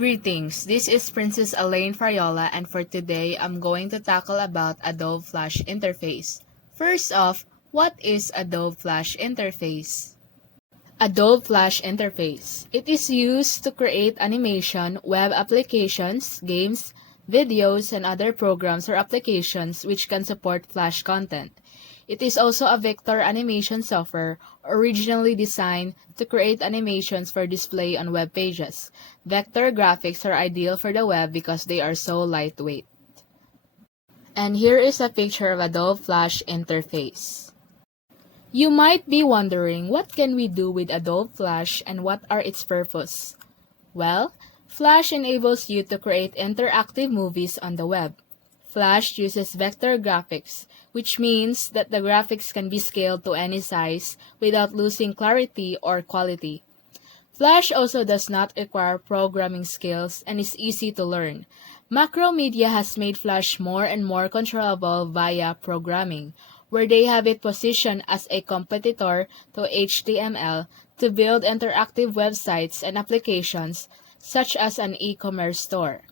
Greetings, this is Princess Elaine Fariola, and for today I'm going to tackle about Adobe Flash Interface. First off, what is Adobe Flash Interface? Adobe Flash Interface. It is used to create animation, web applications, games, videos, and other programs or applications which can support Flash content. It is also a vector animation software originally designed to create animations for display on web pages. Vector graphics are ideal for the web because they are so lightweight. And here is a picture of Adobe Flash Interface. You might be wondering, what can we do with Adobe Flash and what are its purpose? Well, Flash enables you to create interactive movies on the web. Flash uses vector graphics, which means that the graphics can be scaled to any size without losing clarity or quality. Flash also does not require programming skills and is easy to learn. Macromedia has made Flash more and more controllable via programming, where they have it positioned as a competitor to HTML to build interactive websites and applications such as an e-commerce store.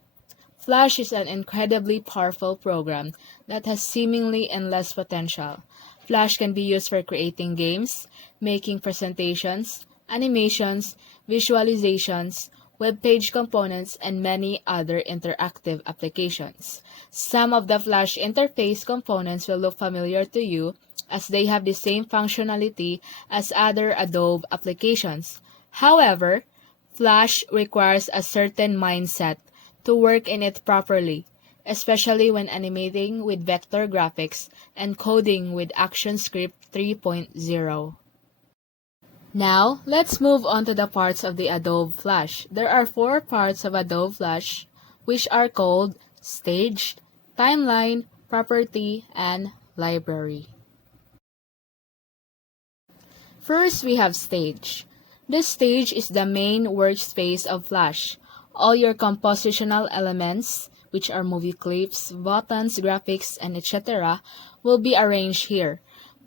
Flash is an incredibly powerful program that has seemingly endless potential. Flash can be used for creating games, making presentations, animations, visualizations, web page components, and many other interactive applications. Some of the Flash interface components will look familiar to you as they have the same functionality as other Adobe applications. However, Flash requires a certain mindset to work in it properly, especially when animating with vector graphics and coding with ActionScript 3.0. Now, let's move on to the parts of the Adobe Flash. There are 4 parts of Adobe Flash, which are called Stage, Timeline, Property, and Library. First, we have Stage. The stage is the main workspace of Flash. All your compositional elements, which are movie clips, buttons, graphics, and etc., will be arranged here.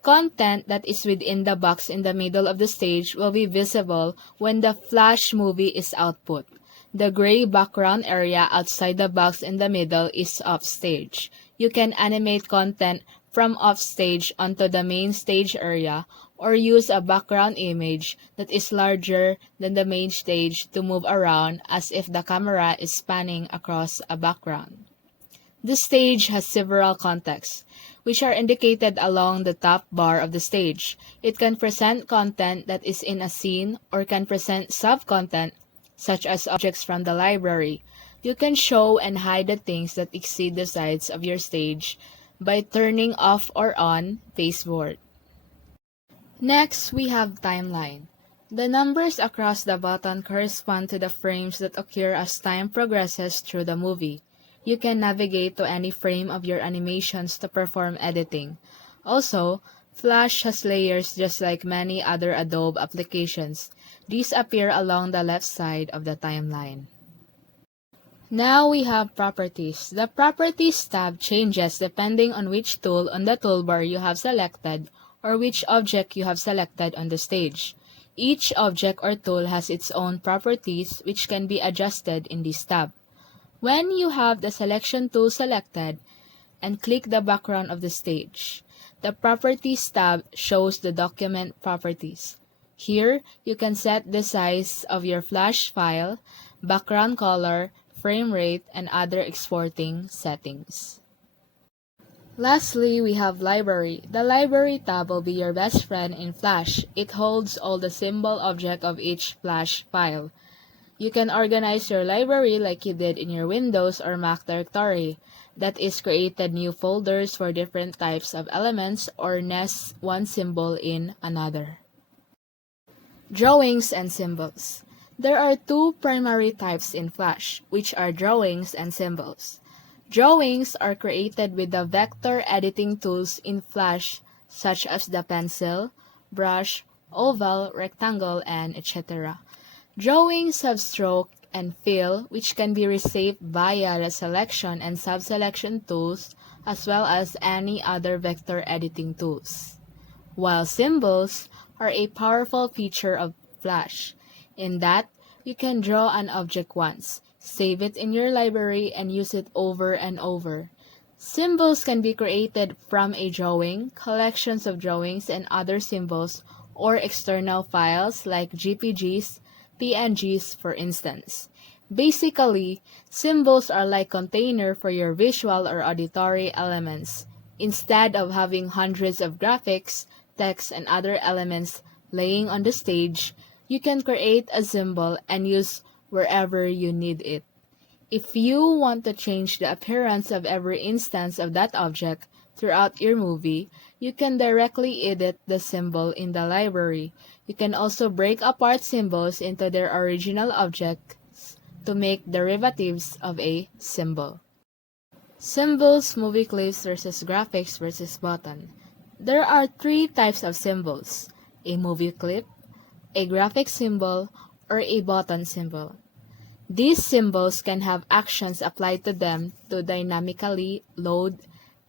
Content that is within the box in the middle of the stage will be visible when the Flash movie is output. The gray background area outside the box in the middle is offstage. You can animate content from offstage onto the main stage area or use a background image that is larger than the main stage to move around as if the camera is spanning across a background. The stage has several contexts, which are indicated along the top bar of the stage. It can present content that is in a scene or can present sub-content, such as objects from the library. You can show and hide the things that exceed the sides of your stage by turning off or on pasteboard. Next, we have Timeline. The numbers across the button correspond to the frames that occur as time progresses through the movie. You can navigate to any frame of your animations to perform editing. Also, Flash has layers just like many other Adobe applications. These appear along the left side of the timeline. Now we have Properties. The Properties tab changes depending on which tool on the toolbar you have selected or which object you have selected on the stage. Each object or tool has its own properties which can be adjusted in this tab. When you have the selection tool selected and click the background of the stage, the Properties tab shows the document properties. Here, you can set the size of your Flash file, background color, frame rate, and other exporting settings. Lastly, we have Library. The Library tab will be your best friend in Flash. It holds all the symbol object of each Flash file. You can organize your library like you did in your Windows or Mac directory. That is, created new folders for different types of elements or nest one symbol in another. Drawings and Symbols. There are 2 primary types in Flash, which are drawings and symbols. Drawings are created with the vector editing tools in Flash such as the pencil, brush, oval, rectangle, and etc. Drawings have stroke and fill which can be reshaped via the selection and subselection tools as well as any other vector editing tools. While symbols are a powerful feature of Flash in that You can draw an object once, save it in your library, and use it over and over. Symbols can be created from a drawing, collections of drawings and other symbols, or external files like GPGs, PNGs for instance. Basically, symbols are like container for your visual or auditory elements. Instead of having hundreds of graphics, text, and other elements laying on the stage, you can create a symbol and use wherever you need it. If you want to change the appearance of every instance of that object throughout your movie, you can directly edit the symbol in the library. You can also break apart symbols into their original objects to make derivatives of a symbol. Symbols, movie clips versus graphics versus button. There are three types of symbols: a movie clip, a graphic symbol, or a button symbol. These symbols can have actions applied to them to dynamically load,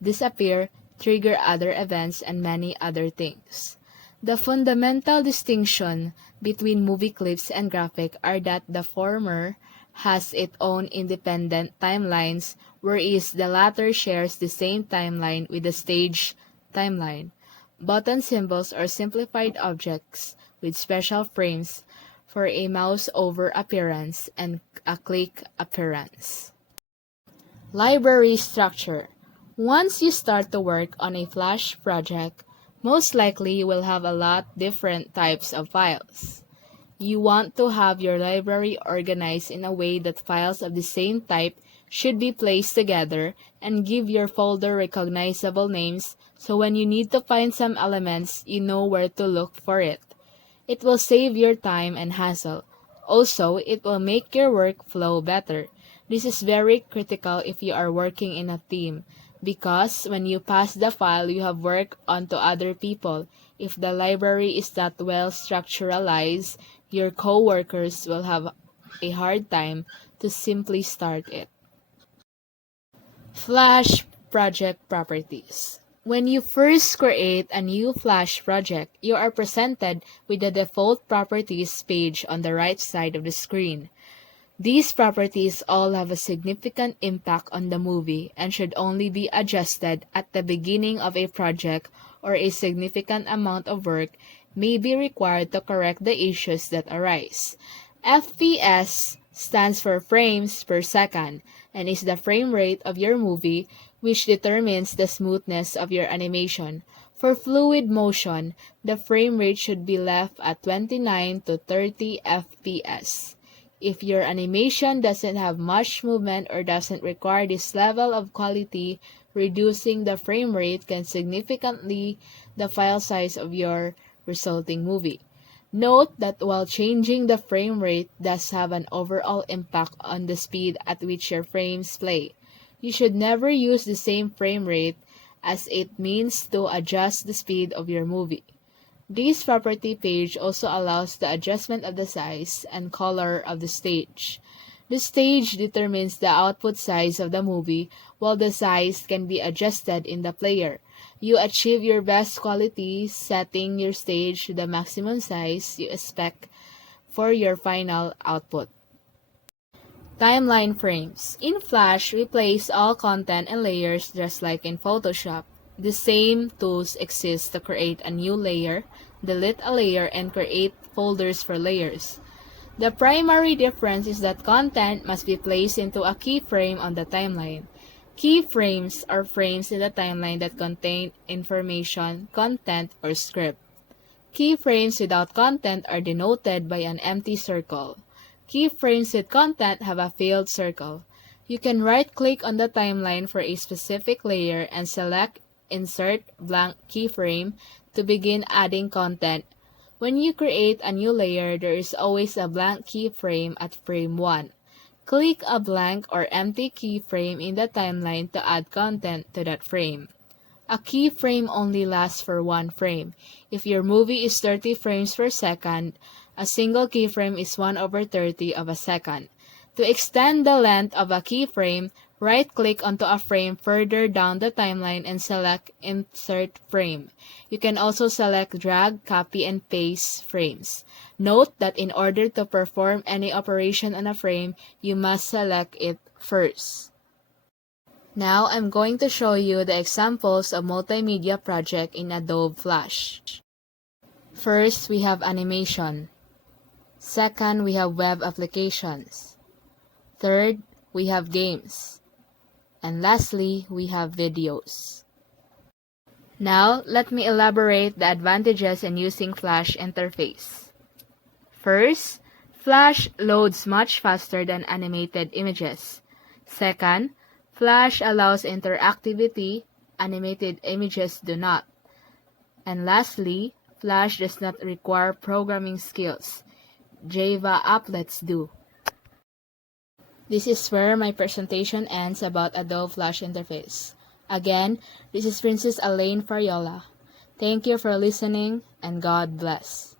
disappear, trigger other events, and many other things. The fundamental distinction between movie clips and graphic are that the former has its own independent timelines, whereas the latter shares the same timeline with the stage timeline. Button symbols are simplified objects with special frames for a mouse over appearance and a click appearance. Library structure. Once you start to work on a Flash project, most likely you will have a lot different types of files. You want to have your library organized in a way that files of the same type should be placed together and give your folder recognizable names so when you need to find some elements, you know where to look for it. It will save your time and hassle. Also, it will make your work flow better. This is very critical if you are working in a team, because when you pass the file you have worked on to other people, if the library is not well structuralized, your co-workers will have a hard time to simply start it. Flash project properties. When you first create a new Flash project, you are presented with the default properties page on the right side of the screen. These properties all have a significant impact on the movie and should only be adjusted at the beginning of a project, or a significant amount of work may be required to correct the issues that arise. FPS stands for frames per second and is the frame rate of your movie, which determines the smoothness of your animation. For fluid motion, the frame rate should be left at 29 to 30 FPS. If your animation doesn't have much movement or doesn't require this level of quality, reducing the frame rate can significantly the file size of your resulting movie. Note that while changing the frame rate does have an overall impact on the speed at which your frames play, you should never use the same frame rate, as it means to adjust the speed of your movie. This property page also allows the adjustment of the size and color of the stage. The stage determines the output size of the movie, while the size can be adjusted in the player. You achieve your best quality setting your stage to the maximum size you expect for your final output. Timeline frames. In Flash, we place all content and layers just like in Photoshop. The same tools exist to create a new layer, delete a layer, and create folders for layers. The primary difference is that content must be placed into a keyframe on the timeline. Keyframes are frames in the timeline that contain information, content, or script. Keyframes without content are denoted by an empty circle. Keyframes with content have a filled circle. You can right-click on the timeline for a specific layer and select Insert Blank Keyframe to begin adding content. When you create a new layer, there is always a blank keyframe at frame 1. Click a blank or empty keyframe in the timeline to add content to that frame. A keyframe only lasts for one frame. If your movie is 30 frames per second, a single keyframe is 1/30 of a second. To extend the length of a keyframe, Right-click onto a frame further down the timeline and select Insert Frame. You can also select Drag, Copy, and Paste frames. Note that in order to perform any operation on a frame, you must select it first. Now I'm going to show you the examples of multimedia project in Adobe Flash. First, we have animation. Second, we have web applications. Third, we have games. And lastly, we have videos. Now, let me elaborate the advantages in using Flash interface. First, Flash loads much faster than animated images. Second, Flash allows interactivity, animated images do not. And lastly, Flash does not require programming skills. Java applets do. This is where my presentation ends about Adobe Flash interface. Again, this is Princess Elaine Fariola. Thank you for listening and God bless.